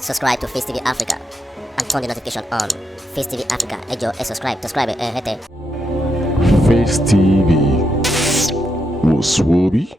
Subscribe to Facetv Africa and turn the notification on. Facetv Africa, subscribe, hete. Face TV was Swoby.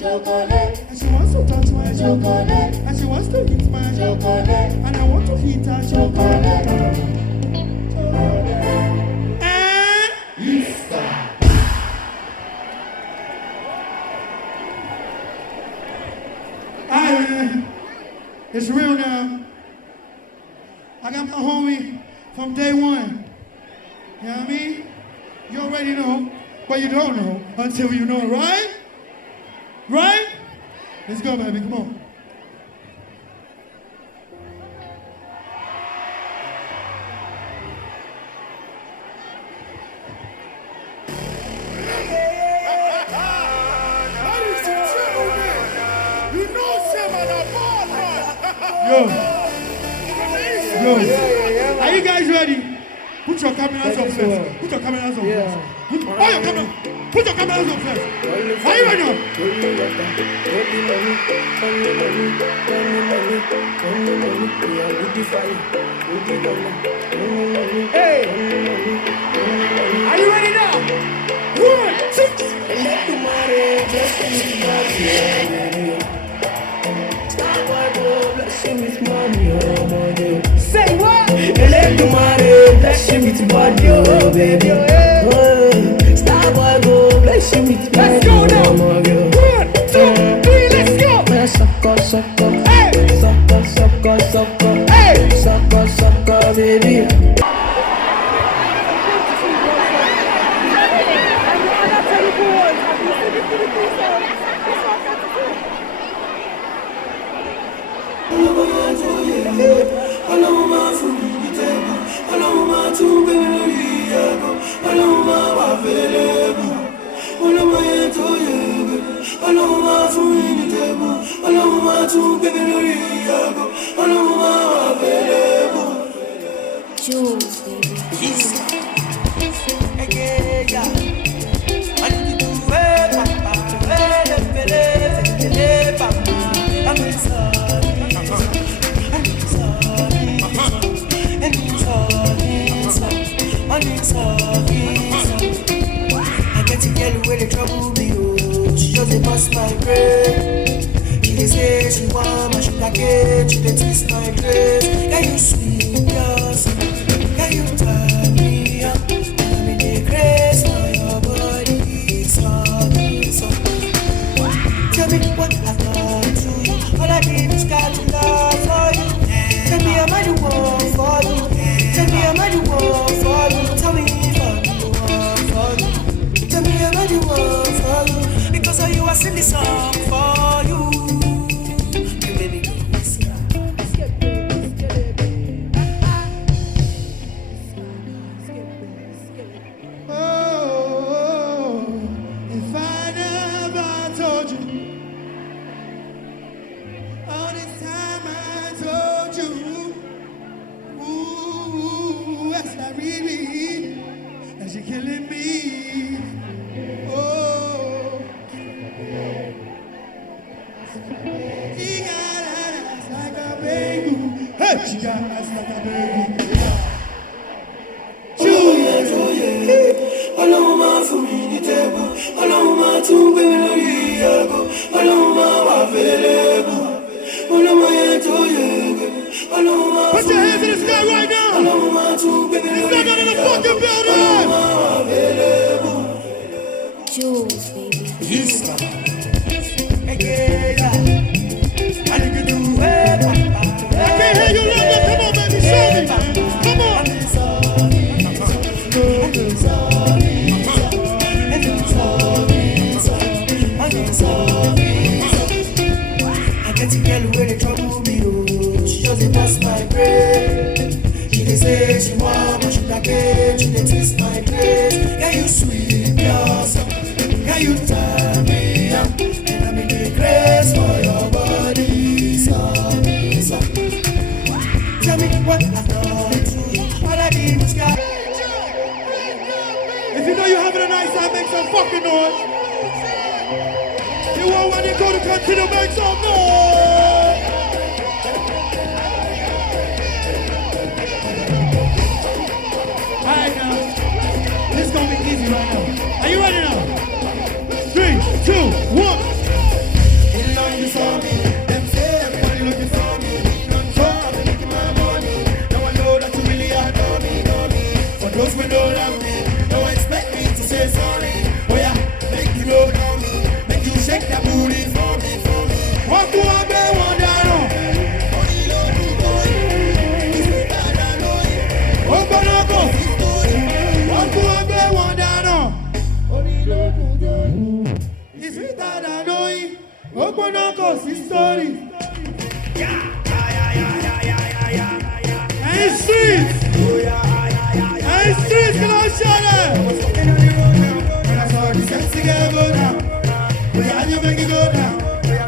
Chocolate. And she wants to touch my chocolate. And she wants to eat my chocolate. And I want to eat her chocolate. And it's real now. I got my homie from day one. You know what I mean? You already know, but you don't know until you know, right? Right? Let's go, baby. Come on. Yo. Are you guys ready? Put your cameras up first. Put your cameras up first. Put your cameras up first. Are you ready now? Hey! Are you ready now? 1, 2. Say what? Bless you with body, oh baby. Star boy go bless you with body. Let's go now. 1, 2, 3, let's go. Sucker. Hey. Sucker. Hey. Sucker, baby. Jules, baby. I get to get away the trouble me, oh. She just dey bust my brain. She dey say she want my sugar cane. She dey twist my dress. Yeah, you sweet, yes. Yeah, you turn me up. I'm in the grace for your body. So. Tell me what I've done to you. All I did is got to love for you. Tell me I'm the one for you. Tell me I'm the one for you. Tell me if I'm the one for you. Tell me I'm the one for you. Because of you I sing this song for you. You made me go. Oh, if I never told you, all this time I told you, ooh, that's not really, that you're killing me. Oh, she got an ass like a baby. Hey, she got an ass like a baby. Ọlọ́run máa fún mi ní tẹ́bù, Ọlọ́run máa tún gbé mi lórí ìyàgò, Ọlọ́run máa wà fẹ́lẹ́bù, Ọlọ́run yẹn tó yege, Ọlọ́run máa fún mi ní tẹ́bù, Ọlọ́run máa tún gbé mi lórí ìyàgò, Ọlọ́run máa wà fẹ́lẹ́bù. Jules, baby. I can't hear you longer. Come on, baby, show me. Come on. I get to girl where they trouble me, oh. She just dey bust my brain. She dey say she want my sugar cane. She dey twist my grace. Yeah, you sweet, blossom. Yeah, you turn me up. And I'm in the grace for your body. So. Tell me what I've done to you. All I did was God. If you know you're having a nice time, make some fucking noise. You want when you go to continue, make some noise. Alright now, this is gonna be easy right now. Are you ready now? 3, 2, 1. In love you saw me. Them say everybody looking for me. None for I've been making my money. Now I know that you really adore me, know me. For those who don't love me, don't expect me to say sorry. Oh yeah, make you know down me. Make you shake that booty for me. Walk to a bed, one down. Open up, walk to a bed, one down. It's sweeter than knowing. Open up, it's story. Hey, streets! Hey, streets, can I shout it? And I saw the sexy girl go down. But yeah, you make it go down.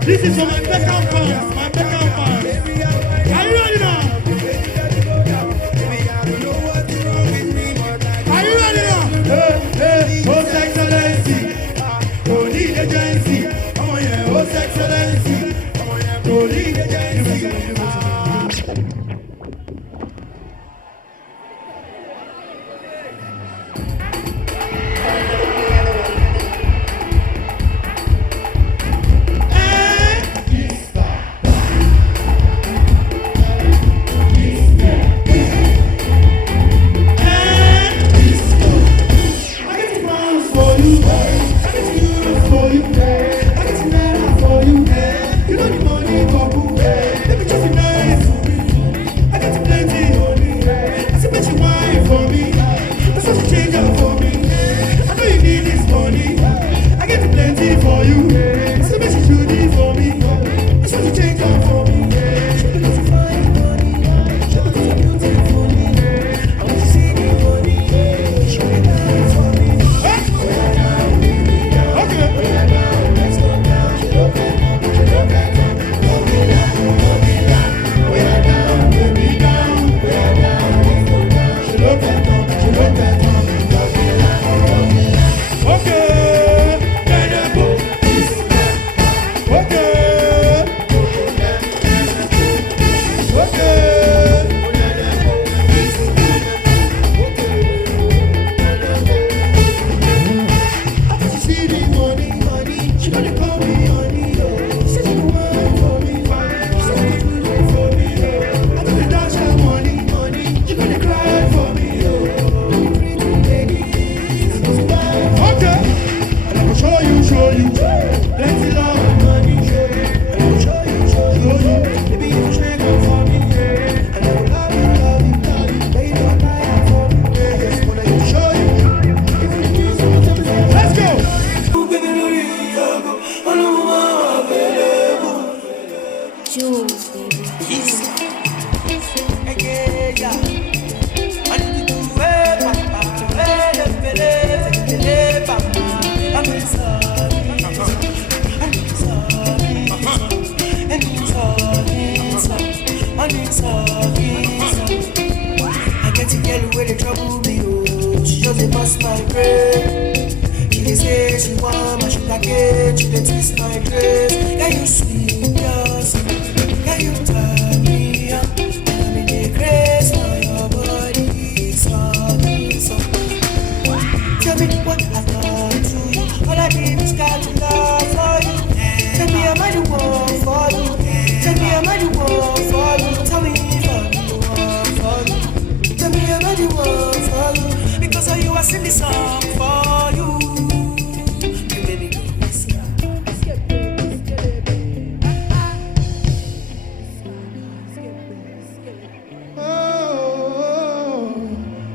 This is for my Beckham fans, my Beckham fans. Are you ready now? Are you ready now? Hey, oh, excellency. Oh, need agency. Oh, yeah, oh, excellency. Oh, yeah, oh, need agency.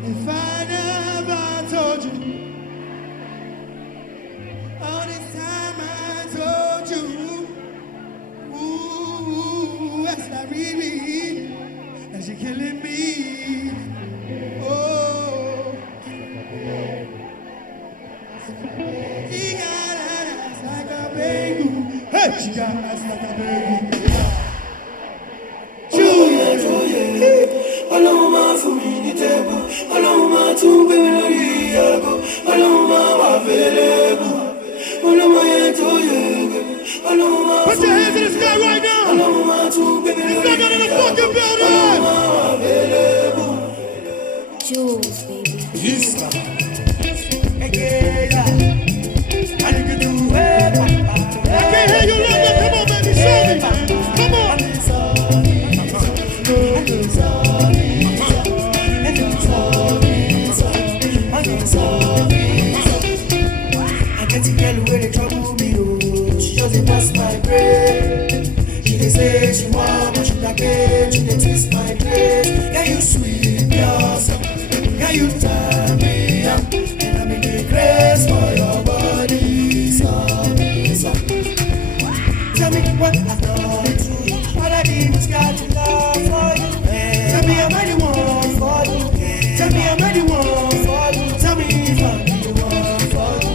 If I never She got ass like a baby. Ọlọ́run máa fún mi ní tẹ́bù, Ọlọ́run máa tún gbé mi lórí ìyàgò, Ọlọ́run máa wà fẹ́lẹ́bù, Ọlọ́run yẹn tó yege, Ọlọ́run máa Put your hands in the sky right now. Ọlọ́run máa tún gbé mi lórí Stand in the fucking building. Ọlọ́run máa wà fẹ́lẹ́bù. Jules, baby. I can't hear you, London. Come on, baby, show me. Come on. I get to get away the trouble me, oh. She just dey pass my brain. She dey say she want, but she like it. She dey twist my dress. Can you sweep yourself? Can you tie me up? And I'm in the grace for your body. So. Tell me what I've done to you. All I did was got to love for you. Tell me I'm the one for you. Tell me I'm the one for you. Tell me if I'm the one for you.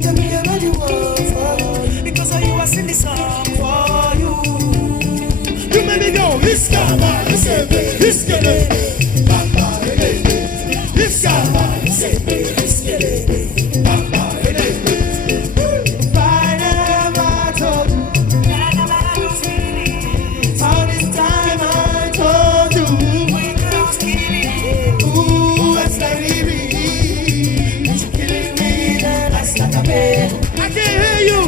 Tell me I'm the one for you. Because of you I sing this song for you. You made me go. This guy, this guy, this guy, this guy. I can't hear you.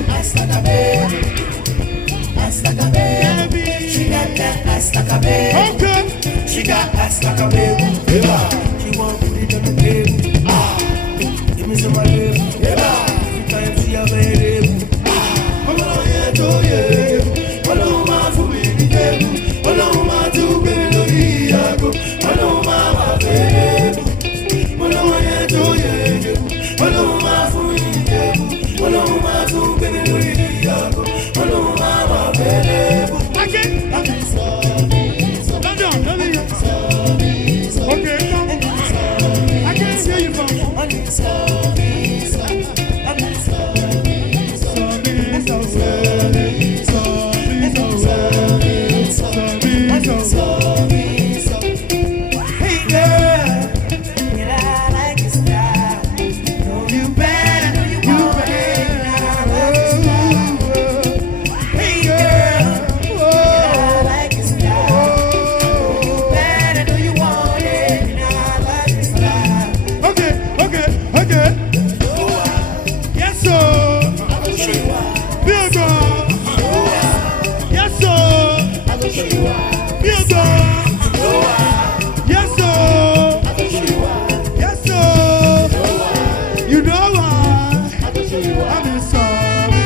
She got that ass like a baby. Okay. She got ass like a baby. She want to put it on the table. Give me some of it. Every time she have a baby. Ọlọ́run yẹn tó yẹ. Ọlọ́run máa fún mi ní tẹ́bù. Ọlọ́run máa tún gbé mi lórí ìyàgò. Ọlọ́run máa wà fẹ́lẹ́bù. Ọlọ́run yẹn tó yẹ. Ọlọ́run máa fún mi ní tẹ́bù. Ọlọ́run máa tún gbé mi lórí ìyàgò. Ọlọ́run máa wà fẹ́lẹ́bù. Okay, come. I can't hear you, from. Hey girl, I like your style. Know you better, know you better. I like your style. Hey girl, I like your style. Know you better, know you want it. I like your style. Okay. Yes, sir. Bill girl. Yes, sir. Bill girl. Yes, sir. Yes, sir. You know why? I'm in sorry.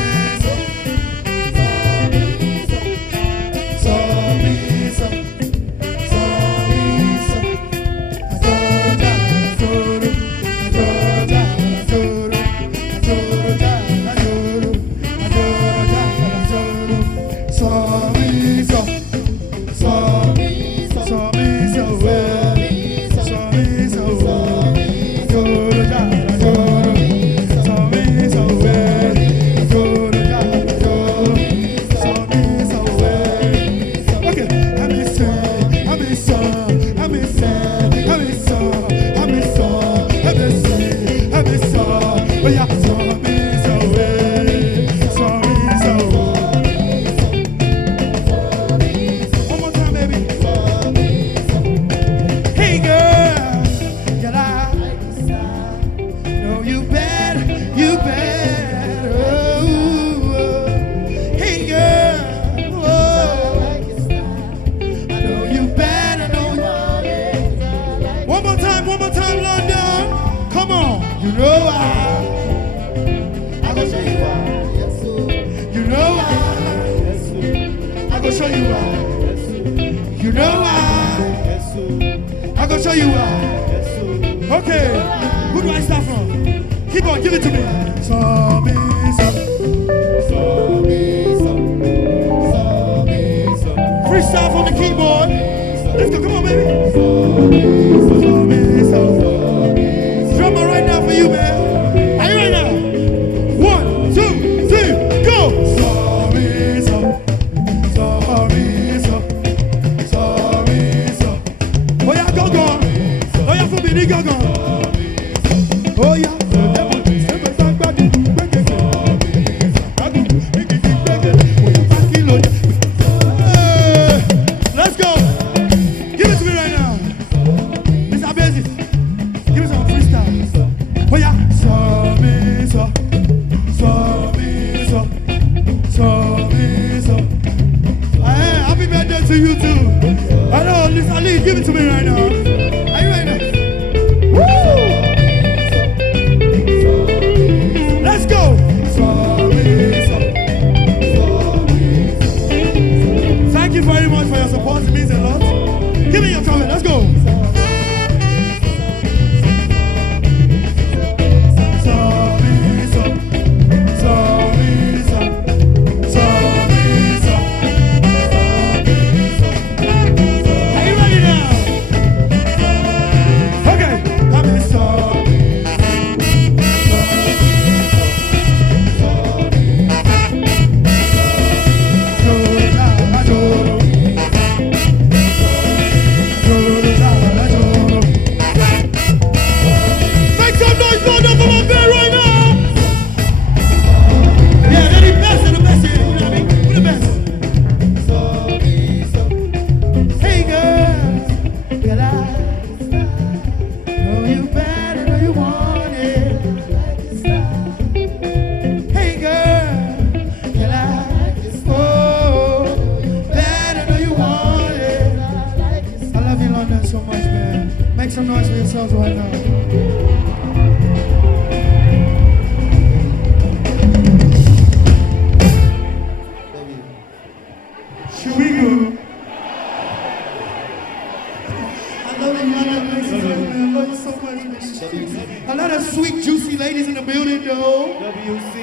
show you why. You know why? I'm gonna show you why. Okay, who do I start from? Keep on, give it to me. Freestyle from the keyboard. Let's go, come on, baby. Drummer right now for you, man. Are you right now? 1, 2, 3, go. Oh yeah. So me so. So me so. So me so. Hey, happy birthday to you too. I know, listen, Ali, give it to me right now. Are you ready now? Woo! Let's go. Thank you very much for your support. It means a lot. Give me your comment. Let's go. Some noise for yourselves right now. Should we go? I love you, man. I love you so much, man. A lot of sweet, juicy ladies in the building, though. WC.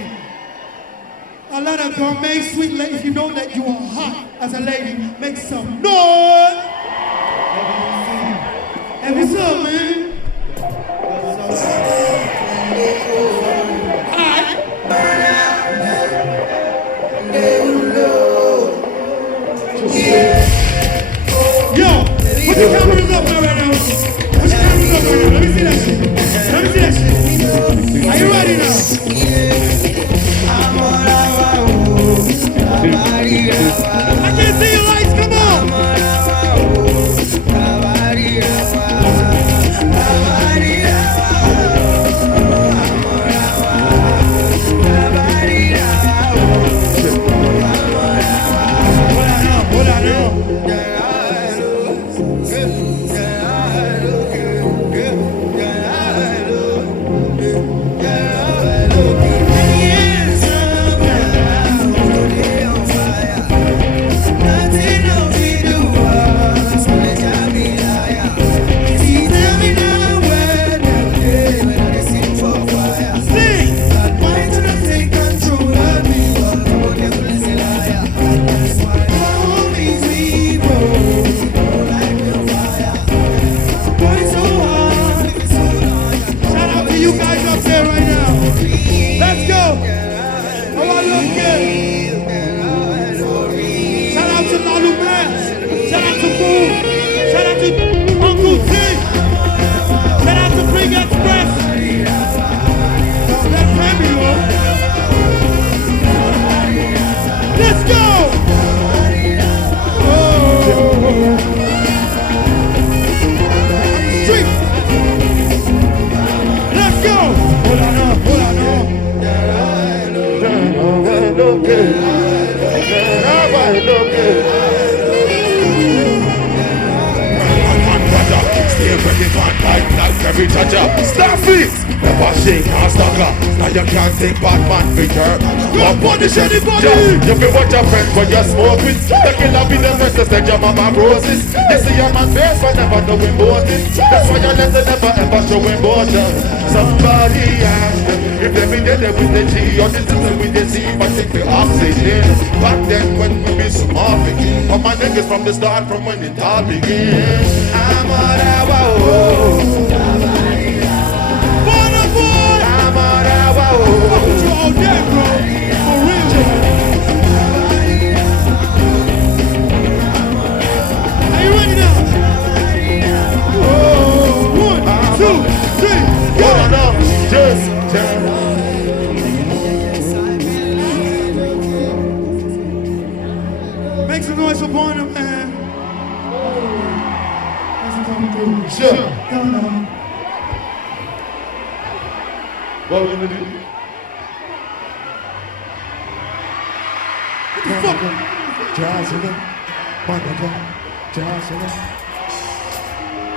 A lot of gourmet, sweet ladies. If you know that you are hot as a lady, make some noise. Hey, what's up, man? Yo, put the cameras up there right now. Put your cameras up right now. Let me see that shit. Let me see that shit. Are you ready now? I can't see your lights. Come on. You can't take bad man figure. Don't punish anybody. You can watch your friends when you smoke with. The killer be the first to send your mama roses. You see your man face but never knowing boldness. That's why your letter never ever showing border. Somebody asked them if they be there with the G or the sister with the C. But take the oxygen. Back then when we be small begin. All my niggas from the start, from when it all began. I'm on our fuck with you all day, bro. For real. Are you ready now? Oh, 1, 2, 3, go! Just make some noise for Barnum, man. That's what I'm doing. Sure. What we gonna do? What the fuck? Jocelyn, Monica, Jocelyn,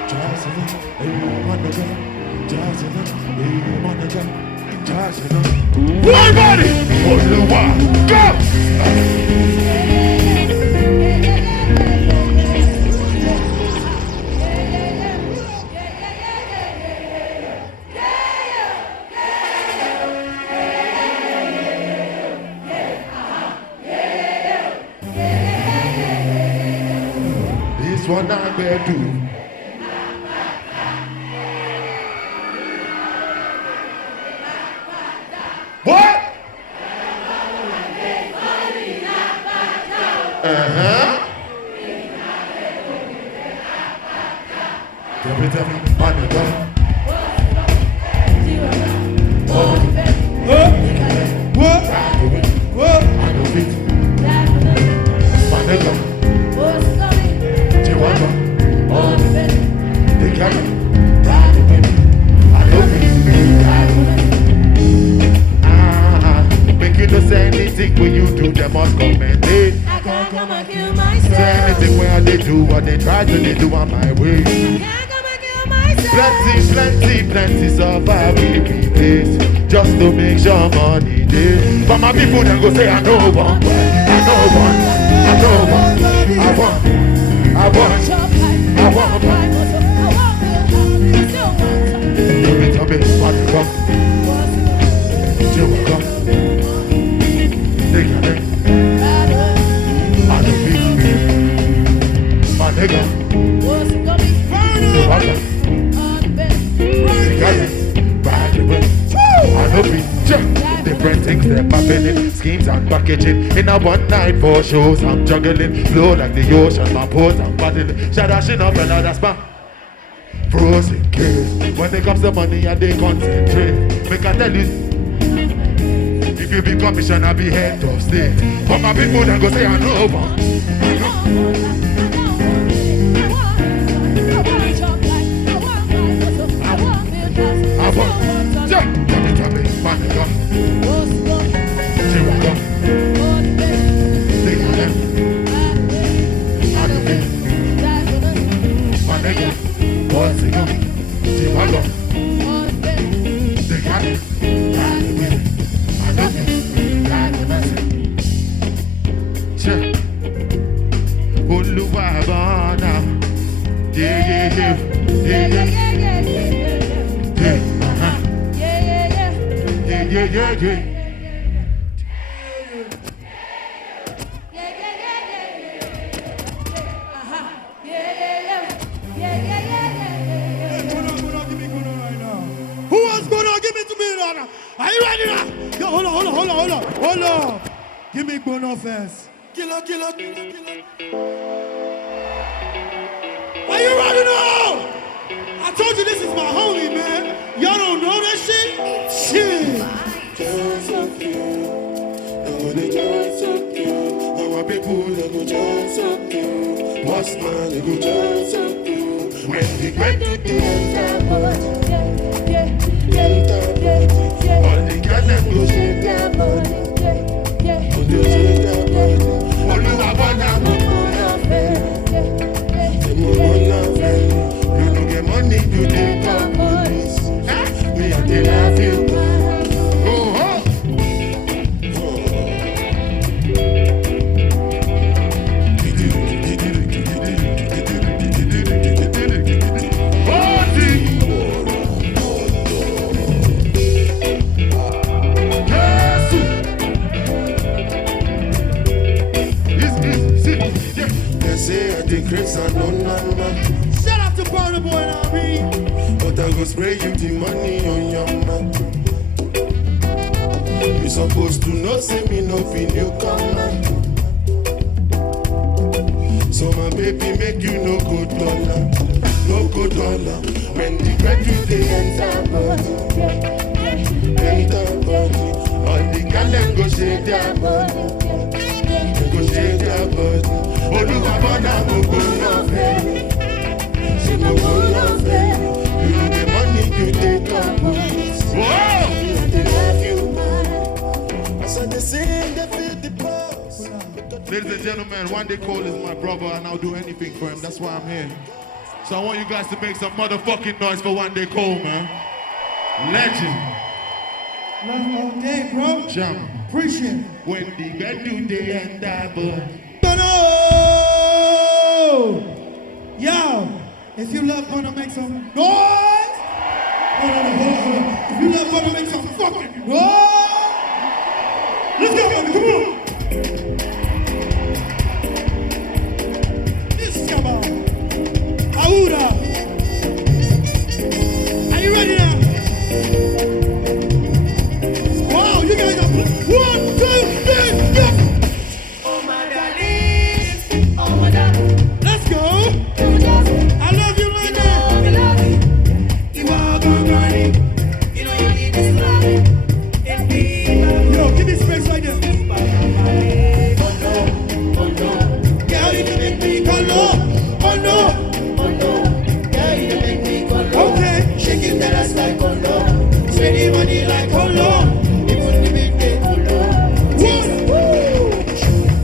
Jocelyn, Monica, Jocelyn, Monica, Jocelyn. One body, only one, go! This one I better do. What? Tell me, on the go. What? What? I know it. On the go. Make you don't say anything when you do, they must commend it. I can't come and kill myself. Say anything when they do what they try to, they do on my way. Can't come and kill myself. Plenty survive every place just to make sure money day. But my people then go say I know one, I know one, I know one, I want, I want, I want. Tell me, what the fuck? You will come. They got it. I don't beat me. My nigga. You will come. They got it. By the way. I don't beat you. Different things they're popping, schemes and packaging. In a one night for shows, I'm juggling. Flow like the ocean, my pose, I'm battling. Shadashing up another spot. Frozen case. When it comes to money and they concentrate. Make I tell you, if you be commissioner, I be head of state. But my people then go say I know one. I want. Tell me, my nigga. She will come. They got them. I don't get. My nigga. What's it going? She will come. They got it. I love you. Check. Oluwabana. Yeah. Who was gonna give it to me now? Are you ready now? Yo, hold on. Give me Bono first. Killer. Are you ready now? I told you this is my homie, man. Y'all don't know that shit? Shit. Just up you. Just up you. Our people, they go just up you. Boss man, they go just up you. When they get to the all the girls them go shake their body. All they shake their body. Oluwabana mo go love them. You no get money, you dey call police. Me and they love you. Shout out to Burna Boy and Ari. But I go spray you the money on your mouth. You supposed to know, say me no be newcomer. So my baby make you no good dollar. When the graduate they enter body. All the girls go shake their body. Go shake their body. Oluwabana mo go love it. She go love it. You know the money you take up. Whoa! Ladies and gentlemen, Wande Cole is my brother and I'll do anything for him. That's why I'm here. So I want you guys to make some motherfucking noise for Wande Cole, man. Legend. Love all day, bro. Jam. Appreciate it. When the bed do they and die, boy. Yo, if you love Wanda, make some noise. Hold on. If you love Wanda, make some fucking noise. Let's go, Wanda, come on. This is about Aura. Are you ready now? Wow, you guys are 1, 2, 3, go. Oh my darling, oh my darling. Let's go. I love you like that. You are gone running. You know you need this love. Yo, give me space right there. Girl, you can make me color. Oh no. Girl, you make me go low. Okay. Shaking that ass like colo. Spending money like colo. Even the big day colo.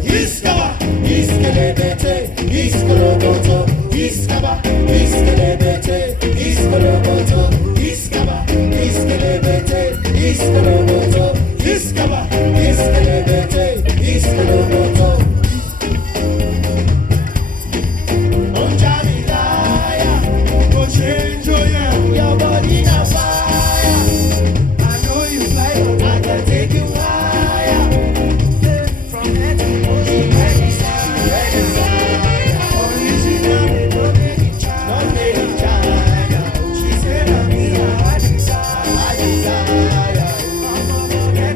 Iskaba, iskelebete, iskoloboto. Iskaba, iskelebete, iskoloboto. Iskaba, iskelebete, iskoloboto. Iskaba, iskelebete, iskoloboto. On Jamilaya, Go change your yeah. your body na fire. I know you fly. I can take you higher. From head to toe, she ready side. Original, don't make it China. She said I be a desire.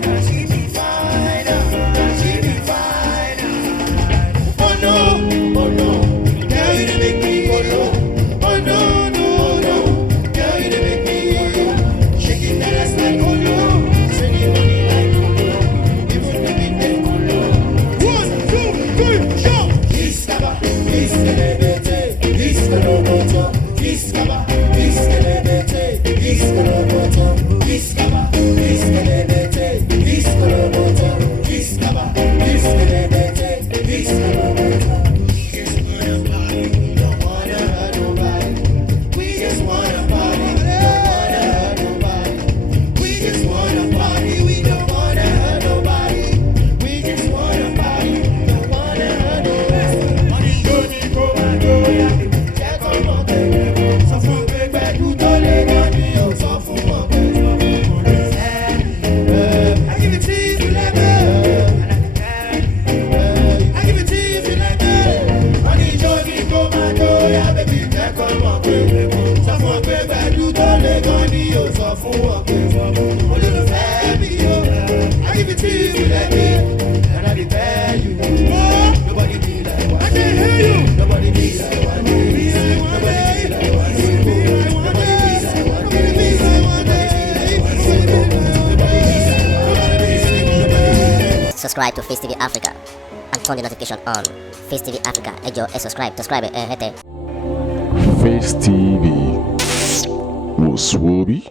Can she be fine? She be fine. Oh no, girl you dey make me go low. Oh no, girl you dey make me go low. Shaking that ass like colo, spending money like colo. Even the big day colo. 1, 2, 3, go. Iskaba, iskelebete, iskoloboto. Iskaba, iskelebete, iskoloboto. Iskaba, iskelebete, iskoloboto. Iskaba, iskelebete, iskoloboto. We just wanna party, we just wanna party, we don't wanna hurt nobody. We just wanna party, don't wanna hurt nobody. Money don't need go and go, yeah. Check on my baby. So for big bad, you don't let money, oh, so for my baby. I give it to you if you like it. I give it to you if you like it. Money don't need go and go, yeah, baby. Check on my baby. So for big bad, you don't let money, oh, so for my baby. Oh, little baby, oh. I give it to you if you like it. And I depend you. Nobody be like one. I can't hear you. Nobody be like one. Nobody be like one. Subscribe to Face TV Africa and turn the notification on. Face TV Africa, subscribe, hete. Face TV was Swoby.